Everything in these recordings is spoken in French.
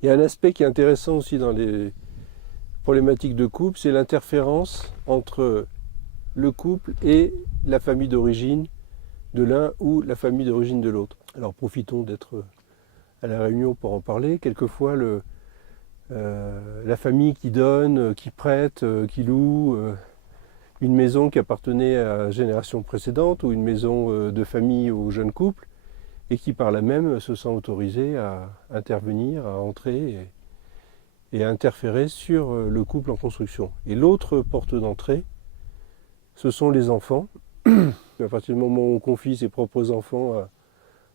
Il y a un aspect qui est intéressant aussi dans les problématiques de couple, c'est l'interférence entre le couple et la famille d'origine de l'un ou la famille d'origine de l'autre. Alors profitons d'être à la réunion pour en parler. Quelquefois, la famille qui donne, qui prête, qui loue une maison qui appartenait à la génération précédente ou une maison de famille aux jeunes couples, et qui par là même se sent autorisé à intervenir, à entrer et à interférer sur le couple en construction. Et l'autre porte d'entrée, ce sont les enfants. À partir du moment où on confie ses propres enfants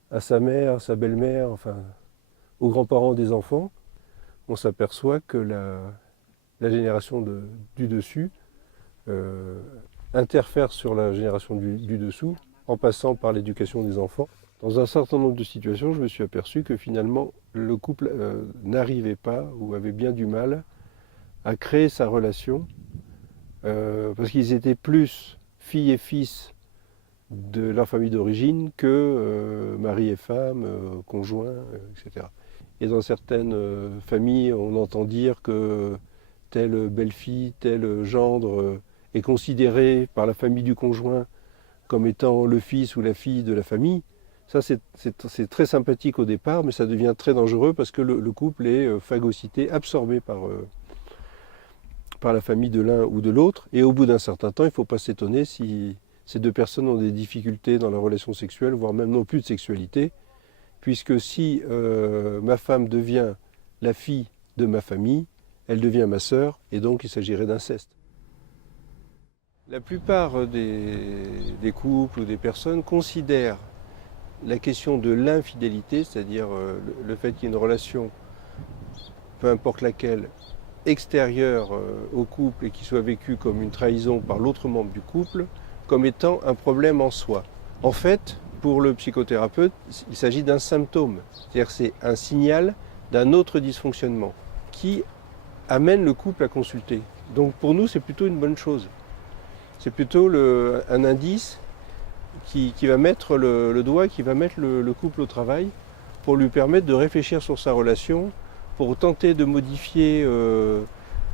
à sa mère, à sa belle-mère, enfin aux grands-parents des enfants, on s'aperçoit que la génération du dessus interfère sur la génération du dessous en passant par l'éducation des enfants. Dans un certain nombre de situations, je me suis aperçu que finalement, le couple n'arrivait pas ou avait bien du mal à créer sa relation parce qu'ils étaient plus filles et fils de leur famille d'origine que mari et femme, conjoint, etc. Et dans certaines familles, on entend dire que telle belle-fille, tel gendre est considéré par la famille du conjoint comme étant le fils ou la fille de la famille. Ça, c'est très sympathique au départ, mais ça devient très dangereux parce que le couple est phagocyté, absorbé par la famille de l'un ou de l'autre. Et au bout d'un certain temps, il ne faut pas s'étonner si ces deux personnes ont des difficultés dans la relation sexuelle, voire même non plus de sexualité, puisque si ma femme devient la fille de ma famille, elle devient ma sœur, et donc il s'agirait d'inceste. La plupart des couples ou des personnes considèrent la question de l'infidélité, c'est-à-dire le fait qu'il y ait une relation, peu importe laquelle, extérieure au couple et qui soit vécue comme une trahison par l'autre membre du couple, comme étant un problème en soi. En fait, pour le psychothérapeute, il s'agit d'un symptôme, c'est-à-dire c'est un signal d'un autre dysfonctionnement qui amène le couple à consulter. Donc pour nous, c'est plutôt une bonne chose. C'est plutôt un indice qui va mettre le doigt, qui va mettre le couple au travail pour lui permettre de réfléchir sur sa relation, pour tenter de modifier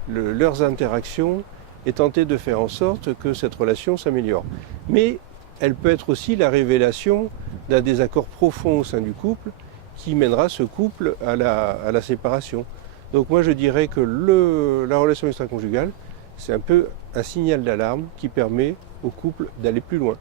leurs interactions et tenter de faire en sorte que cette relation s'améliore. Mais elle peut être aussi la révélation d'un désaccord profond au sein du couple qui mènera ce couple à la séparation. Donc moi je dirais que la relation extra-conjugale, c'est un peu un signal d'alarme qui permet au couple d'aller plus loin.